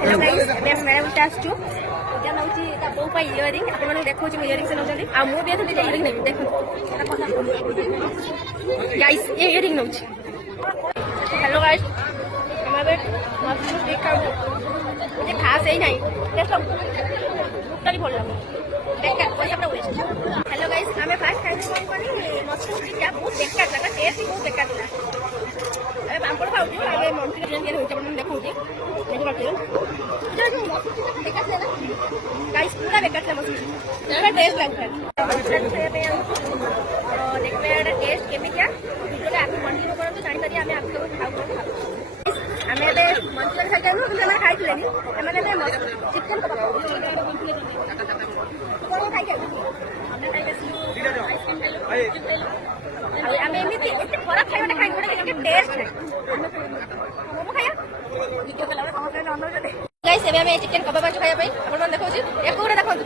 hello guys मैं मेरा उल्टा आसछु एटा नउची ता बो पाई इयरिंग आपण माने देखौ छी इयरिंग से नउचली आ मु भी एथि इयरिंग नै देखो गाइस ये इयरिंग नउची हेलो गाइस हमारे मछली देखा मुझे खास ही नहीं देखो टोटली बोल रहा बेकार पैसा पूरा वेस्ट हेलो गाइस हमें फास्ट खाने कोनी मछली टिका बहुत बेकार लगा टेस्ट बहुत बेकार था अरे पापड़ खाऊ अरे मंथली ट्रेन के होते अपन देखो जी देखो बाकी बेकार है ना गाइस पूरा बेकार है मछली पूरा टेस्ट लगता है देखो यार टेस्ट केमी क्या वीडियो आप कंटिन्यू करो तो जानि पारी हमें आप लोग खाऊ खाऊ हमें बे मंचूरियन खाई जाऊ कि हमें खाई लेनी हमें बे चिकन को खाई जाऊ हमने खाई जाऊ আমি এমনিতে এত খরাপ খাইবাটা খাই গোটা কিন্তু টেস্ট নাই মোমো খাইয়া ভিডিও কলারে কমেন্ট করে অন্য করে গাইস ଏବେ ଆମେ ଚିକେନ କବାବ ଆଛୁ ଖାଇବା ପାଇଁ ଆପଣ ମାନେ ଦେଖଉଛି ଏକୋରେ ଦେଖନ୍ତୁ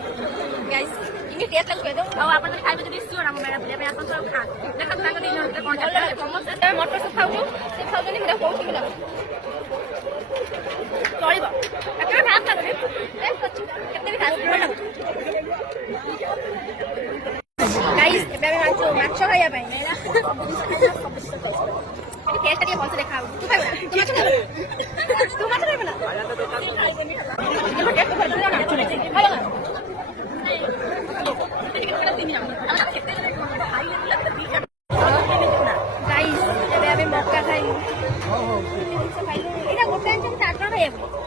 ଗାଇସ ଇନି ଟେଷ୍ଟ ଲାଗୁଛି କହିଦଉ ଆଉ ଆପଣ ଯଦି ଖାଇବେ ଯଦି ସିଓର ଆମ ମେଳା ବୁଲିବା ପାଇଁ ଆସନ୍ତୁ ଆଉ ଖା ଦେଖନ୍ତୁ ତାଙ୍କ ଦିନ ଭିତରେ କଣ ଚାଲିଛି ସମସ୍ତେ ମଟର ସୁପ୍ ଖାଉଛୁ ସେ ଖାଉଛନ୍ତି ମୁଁ କହୁଛି କି ଲାଗୁଛି ଚଳିବ ଏତେ ଖାସ ଲାଗୁନି ଟେଷ୍ଟ ଅଛି କେତେ ବି ଖାଇବ ଭଲ ଲାଗୁଛି गाइस ଏବେ ଆମେ ମାଛ ଖାଇବା ପାଇଁ ଟେଷ୍ଟ ଟିକେ ଭଲସେ ଦେଖାଉ ତୁ ଖାଇବୁ ତୁ ମାଛ ଖାଇବୁ ନା ଗାଇସ୍ ଏବେ ଆମେ ମକା ଖାଇବୁ ଏଇଟା ଗୋଟେ ଚାଟ ଖାଇବୁ